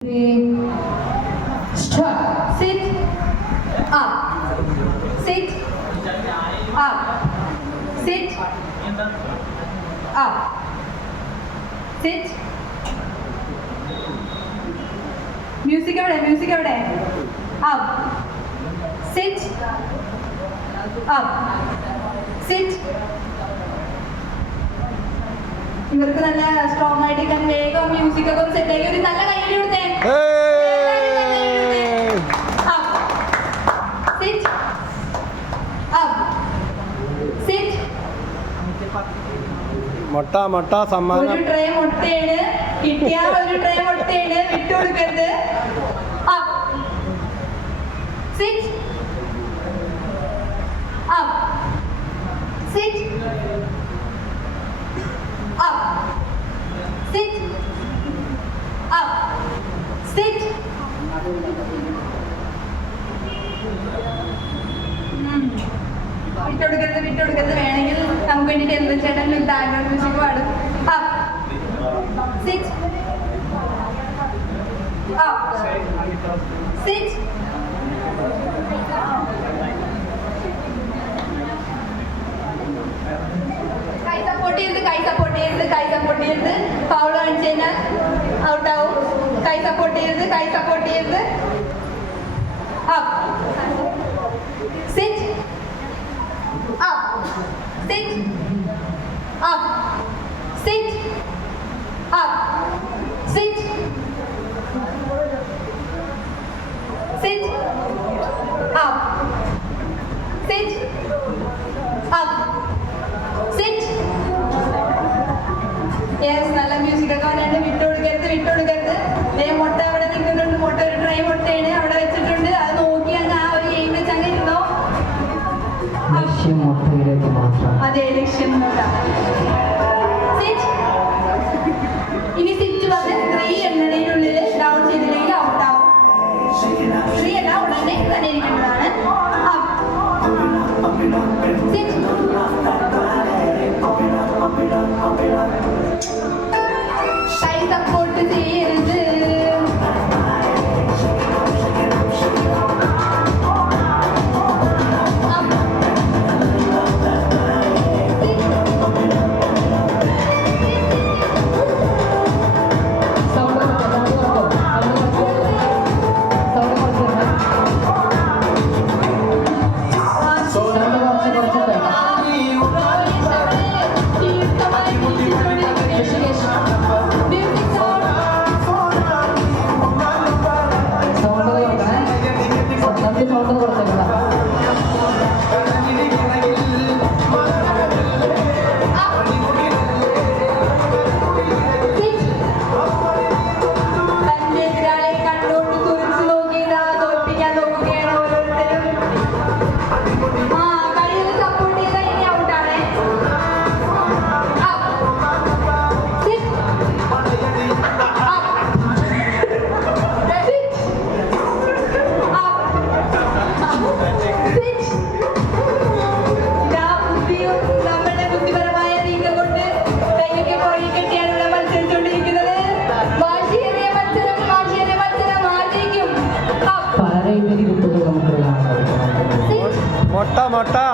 Three. Start. Sit. Up. Sit. Up. Sit. Up. Sit. Music എവിടെ music എവിടെ up sit up sit ഇവർക്ക് നല്ല strong ആയിട്ട് ഞാൻ വേഗം മ്യൂസിക് ഒക്കെ സെറ്റ് ആയി ഒരു നല്ല കയ്യിൽ കൊടുത്തേ. Sit. മുട്ട സമ്മാനം ഒരു ട്രേ മുട്ടയാണ് കിട്ടിയ ഒരു ട്രേ മുട്ടയാണ് വിട്ടുകൊടുക്കരുത് Up. Sit. Up. Sit. Up. Sit. Up. Sit. ഉം. വിട്ടുകൊടുക്കരുത് വിട്ടുകൊടുക്കരുത് വേണമെങ്കിൽ നമുക്ക് വേണ്ടി എന്ത് ചേട്ടൻ ബാക്ക്ഗ്രൗണ്ട് മ്യൂസിക് പാടും up sit up sit sit, up, sit, up, sit, sit, up, sit, up, sit. Yes നല്ല മ്യൂസിക് ഒക്കെ വന്നിട്ട് വിട്ടു കൊടുക്കരുത് വിട്ടു കൊടുക്കരുത് ദേ മുട്ട അവിടെ നിൽക്കുന്നുണ്ട് മുട്ട ഒരു ട്രൈ മുട്ടയാണ് അതെ ലക്ഷ്യം. ഇനി സിറ്റ് വന്ന് സ്ത്രീ എണ്ണടയിനുള്ളിൽ ഡൗൺ ചെയ്തില്ലെങ്കിൽ ഔട്ട് ആവും. ത്രീ അല്ല ഉടനെ തന്നെ ഇരിക്കേണ്ടതാണ്. സപ്പോർട്ട് ചെയ്യരുത്. मोटा मोटा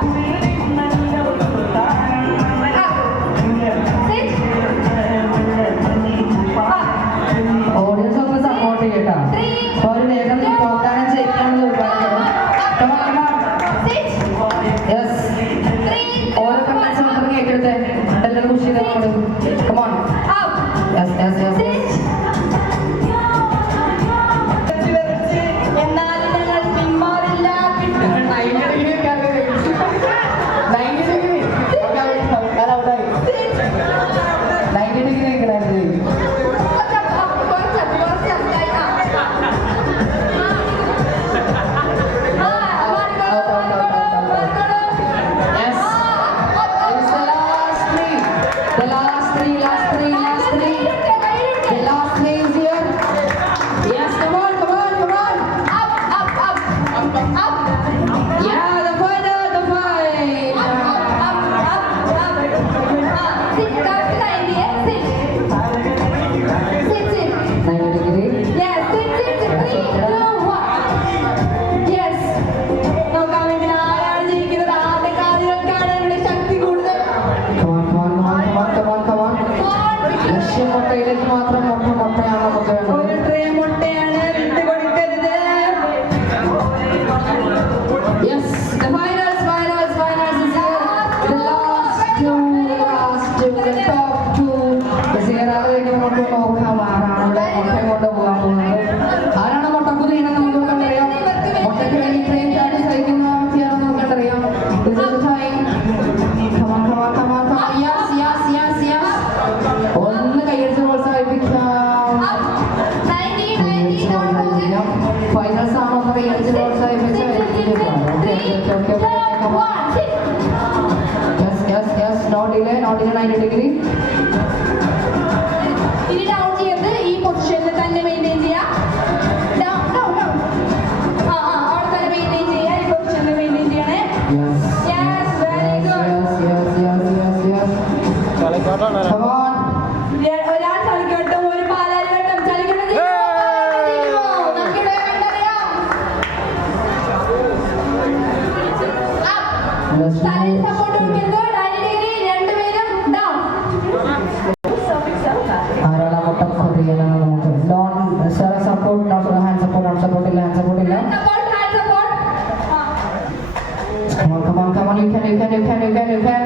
Stop! Yeah. Między Warsaw i Wysokie Dzień Dobry. Okay, okay, okay. Come on. Yes, yes, yes. No delay, no delay 90 degree. Ghana, Ghana,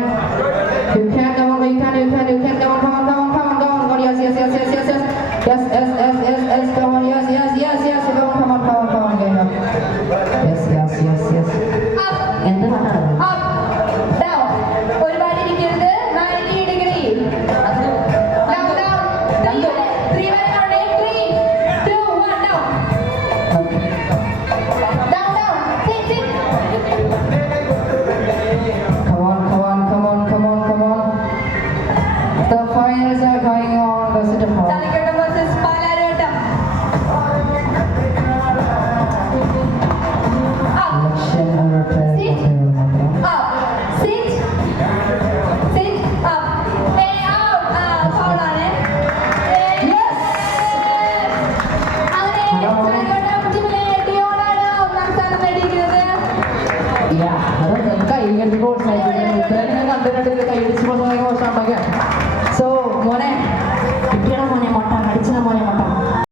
దండకృత